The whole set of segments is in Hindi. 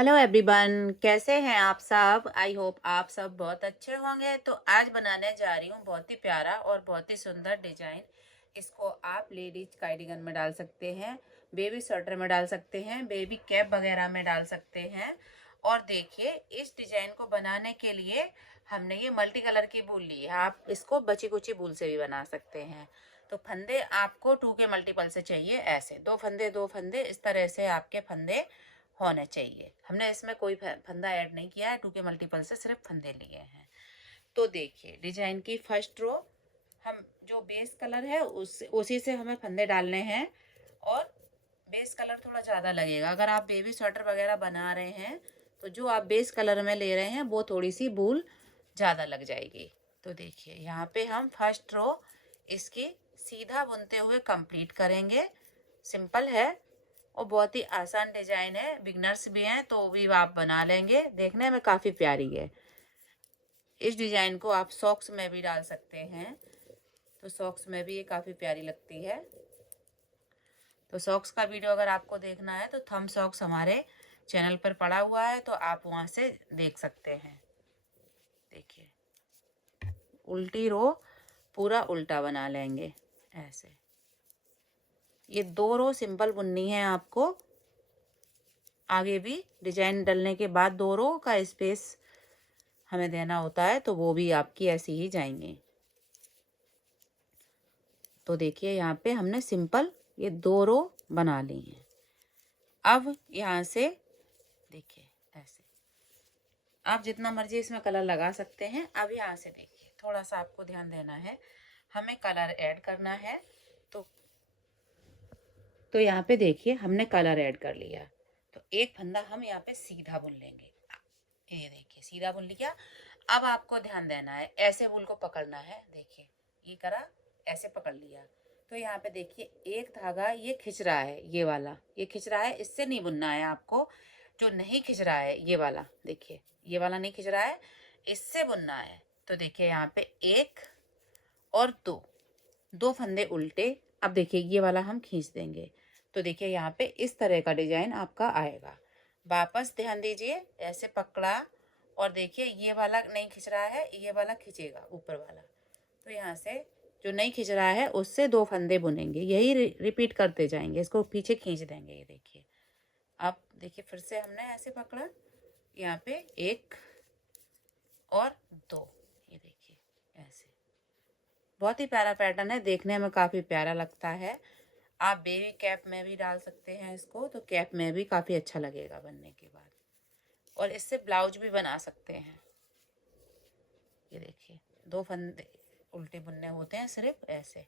हेलो एवरीवन, कैसे हैं आप सब। आई होप आप सब बहुत अच्छे होंगे। तो आज बनाने जा रही हूँ बहुत ही प्यारा और बहुत ही सुंदर डिजाइन। इसको आप लेडीज कार्डिगन में डाल सकते हैं, बेबी स्वेटर में डाल सकते हैं, बेबी कैप वगैरह में डाल सकते हैं। और देखिए, इस डिजाइन को बनाने के लिए हमने ये मल्टी कलर की वूल ली है। आप इसको बची कुची वूल से भी बना सकते हैं। तो फंदे आपको 2 के मल्टीपल से चाहिए। ऐसे दो फंदे इस तरह से आपके फंदे होने चाहिए। हमने इसमें कोई फंदा ऐड नहीं किया है, 2 के मल्टीपल से सिर्फ फंदे लिए हैं। तो देखिए, डिजाइन की फर्स्ट रो हम जो बेस कलर है उसी से हमें फंदे डालने हैं। और बेस कलर थोड़ा ज़्यादा लगेगा। अगर आप बेबी स्वेटर वगैरह बना रहे हैं तो जो आप बेस कलर में ले रहे हैं वो थोड़ी सी वूल ज़्यादा लग जाएगी। तो देखिए, यहाँ पे हम फर्स्ट रो इसकी सीधा बुनते हुए कंप्लीट करेंगे। सिंपल है और बहुत ही आसान डिजाइन है। बिगनर्स भी हैं तो भी आप बना लेंगे। देखने में काफ़ी प्यारी है। इस डिजाइन को आप सॉक्स में भी डाल सकते हैं, तो सॉक्स में भी ये काफ़ी प्यारी लगती है। तो सॉक्स का वीडियो अगर आपको देखना है तो थंब सॉक्स हमारे चैनल पर पड़ा हुआ है, तो आप वहाँ से देख सकते हैं। देखिए, उल्टी रो पूरा उल्टा बना लेंगे ऐसे। ये 2 रो सिंपल बुननी है आपको। आगे भी डिजाइन डलने के बाद 2 रो का स्पेस हमें देना होता है, तो वो भी आपकी ऐसी ही जाएंगे। तो देखिए, यहाँ पे हमने सिंपल ये 2 रो बना ली हैं। अब यहाँ से देखिए ऐसे आप जितना मर्जी इसमें कलर लगा सकते हैं। अब यहाँ से देखिए, थोड़ा सा आपको ध्यान देना है, हमें कलर ऐड करना है। तो यहाँ पे देखिए, हमने कलर ऐड कर लिया। तो एक फंदा हम यहाँ पे सीधा बुन लेंगे। ये देखिए, सीधा बुन लिया। अब आपको ध्यान देना है, ऐसे वूल को पकड़ना है। देखिए, ये करा, ऐसे पकड़ लिया। तो यहाँ पे देखिए, एक धागा ये खिंच रहा है, ये वाला ये खिंच रहा है। इससे नहीं बुनना है आपको। जो नहीं खिंच रहा है ये वाला, देखिए ये वाला नहीं खिंच रहा है, इससे बुनना है। तो देखिए, यहाँ पे 1 और 2 फंदे उल्टे। अब देखिए, ये वाला हम खींच देंगे। तो देखिए, यहाँ पे इस तरह का डिजाइन आपका आएगा। वापस ध्यान दीजिए, ऐसे पकड़ा और देखिए, ये वाला नहीं खिंच रहा है, ये वाला खिंचेगा ऊपर वाला। तो यहाँ से जो नहीं खिंच रहा है उससे 2 फंदे बुनेंगे। यही रिपीट करते जाएंगे, इसको पीछे खींच देंगे। ये देखिए, अब देखिए, फिर से हमने ऐसे पकड़ा, यहाँ पे 1 और 2। ये देखिए ऐसे, बहुत ही प्यारा पैटर्न है, देखने में काफ़ी प्यारा लगता है। आप बेबी कैप में भी डाल सकते हैं इसको, तो कैप में भी काफ़ी अच्छा लगेगा बनने के बाद। और इससे ब्लाउज भी बना सकते हैं। ये देखिए, 2 फंदे उल्टे बुनने होते हैं सिर्फ ऐसे।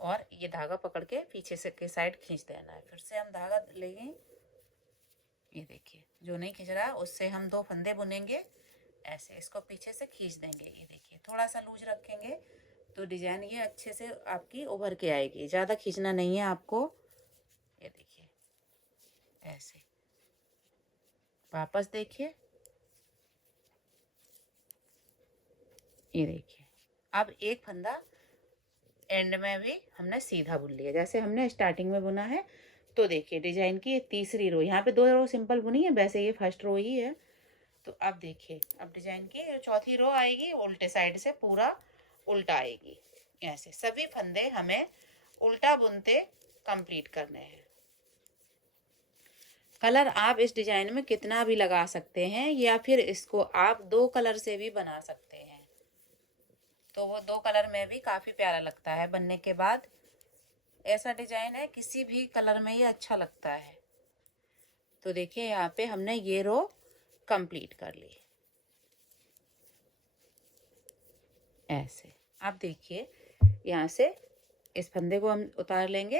और ये धागा पकड़ के पीछे से के साइड खींच देना है। फिर से हम धागा लेंगे। ये देखिए, जो नहीं खींच रहा उससे हम 2 फंदे बुनेंगे ऐसे। इसको पीछे से खींच देंगे। ये देखिए, थोड़ा सा लूज रखेंगे तो डिजाइन ये अच्छे से आपकी उभर के आएगी। ज़्यादा खींचना नहीं है आपको। ये देखिए ऐसे, वापस देखिए, ये देखिए। अब एक फंदा एंड में भी हमने सीधा बुन लिया, जैसे हमने स्टार्टिंग में बुना है। तो देखिए, डिजाइन की तीसरी रो, यहाँ पे 2 रो सिंपल बुनी है, वैसे ये फर्स्ट रो ही है। तो अब देखिए, अब डिजाइन की चौथी रो आएगी, उल्टे साइड से पूरा उल्टा आएगी। ऐसे सभी फंदे हमें उल्टा बुनते कंप्लीट करने हैं। कलर आप इस डिजाइन में कितना भी लगा सकते हैं, या फिर इसको आप 2 कलर से भी बना सकते हैं। तो वो 2 कलर में भी काफ़ी प्यारा लगता है बनने के बाद। ऐसा डिजाइन है, किसी भी कलर में ये अच्छा लगता है। तो देखिए, यहाँ पे हमने ये रो कंप्लीट कर ली ऐसे। आप देखिए, यहाँ से इस फंदे को हम उतार लेंगे।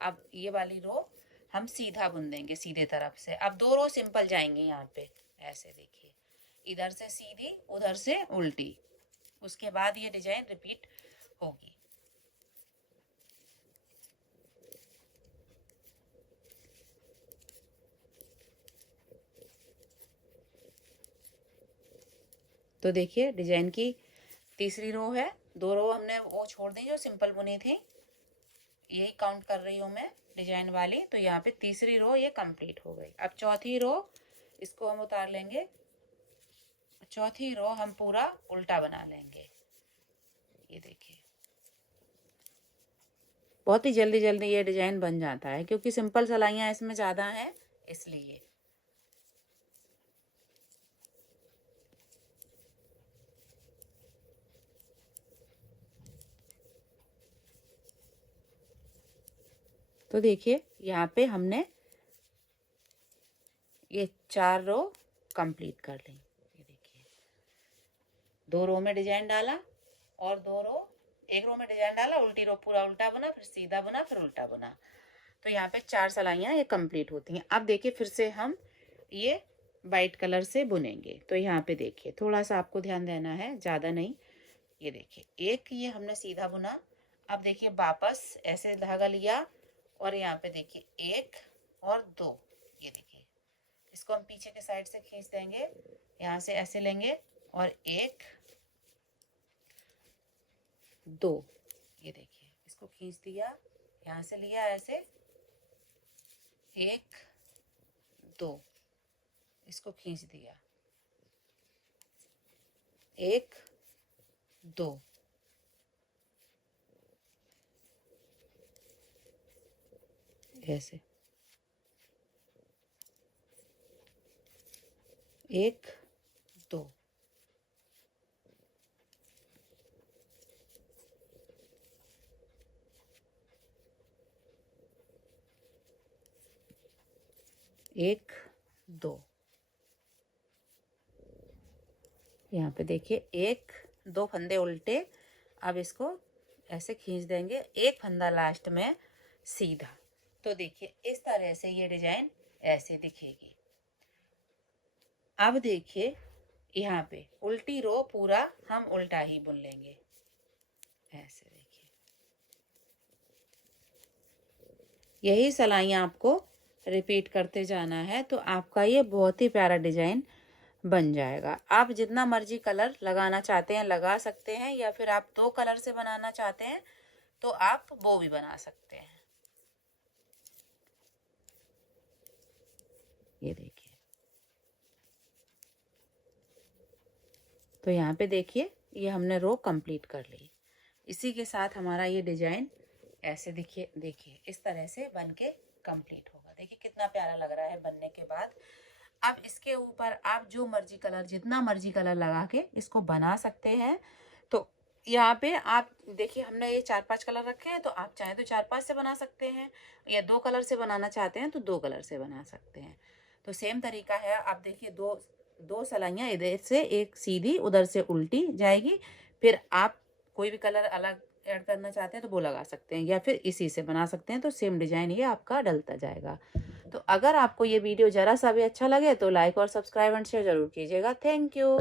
अब ये वाली रो हम सीधा बुन देंगे सीधे तरफ से। अब 2 रो सिंपल जाएंगे यहाँ पे ऐसे। देखिए, इधर से सीधी, उधर से उल्टी। उसके बाद ये डिजाइन रिपीट होगी। तो देखिए, डिजाइन की तीसरी रो है। 2 रो हमने वो छोड़ दी जो सिंपल बुनी थी, यही काउंट कर रही हूँ मैं डिजाइन वाली। तो यहाँ पे तीसरी रो ये कंप्लीट हो गई। अब चौथी रो इसको हम उतार लेंगे। चौथी रो हम पूरा उल्टा बना लेंगे। ये देखिए बहुत ही जल्दी जल्दी ये डिजाइन बन जाता है, क्योंकि सिंपल सिलाइयाँ इसमें ज़्यादा हैं इसलिए। तो देखिए यहाँ पे हमने ये 4 रो कंप्लीट कर ली। ये देखिए 2 रो में डिजाइन डाला और 2 रो, एक रो में डिजाइन डाला, उल्टी रो पूरा उल्टा बना, फिर सीधा बना, फिर उल्टा बना। तो यहाँ पे 4 सिलाइयाँ ये कंप्लीट होती हैं। अब देखिए फिर से हम ये वाइट कलर से बुनेंगे। तो यहाँ पे देखिए थोड़ा सा आपको ध्यान देना है, ज़्यादा नहीं। ये देखिए एक ये हमने सीधा बुना। अब देखिए वापस ऐसे धागा लिया और यहाँ पे देखिए 1 और 2। ये देखिए इसको हम पीछे के साइड से खींच देंगे, यहाँ से ऐसे लेंगे और 1 2। ये देखिए इसको खींच दिया, यहाँ से लिया ऐसे 1 2, इसको खींच दिया 1 2। ऐसे 1 2। एक 2। यहाँ पे देखिए 1 2 फंदे उल्टे। अब इसको ऐसे खींच देंगे, एक फंदा लास्ट में सीधा। तो देखिए इस तरह से ये डिजाइन ऐसे दिखेगी। अब देखिए यहाँ पे उल्टी रो पूरा हम उल्टा ही बुन लेंगे। ऐसे देखिए यही सिलाइयाँ आपको रिपीट करते जाना है, तो आपका ये बहुत ही प्यारा डिजाइन बन जाएगा। आप जितना मर्जी कलर लगाना चाहते हैं लगा सकते हैं, या फिर आप 2 कलर से बनाना चाहते हैं तो आप वो भी बना सकते हैं। ये देखिए तो यहाँ पे देखिए ये हमने रो कंप्लीट कर ली। इसी के साथ हमारा ये डिजाइन ऐसे देखिए इस तरह से बन के कंप्लीट होगा। देखिए कितना प्यारा लग रहा है बनने के बाद। अब इसके ऊपर आप जो मर्जी कलर, जितना मर्जी कलर लगा के इसको बना सकते हैं। तो यहाँ पे आप देखिए हमने ये 4-5 कलर रखे हैं, तो आप चाहे तो 4-5 से बना सकते हैं, या 2 कलर से बनाना चाहते हैं तो 2 कलर से बना सकते हैं। तो सेम तरीका है। आप देखिए दो सिलाइयाँ इधर से एक सीधी उधर से उल्टी जाएगी, फिर आप कोई भी कलर अलग ऐड करना चाहते हैं तो वो लगा सकते हैं, या फिर इसी से बना सकते हैं। तो सेम डिजाइन ये आपका डलता जाएगा। तो अगर आपको ये वीडियो ज़रा सा भी अच्छा लगे तो लाइक और सब्सक्राइब एंड शेयर जरूर कीजिएगा। Thank you.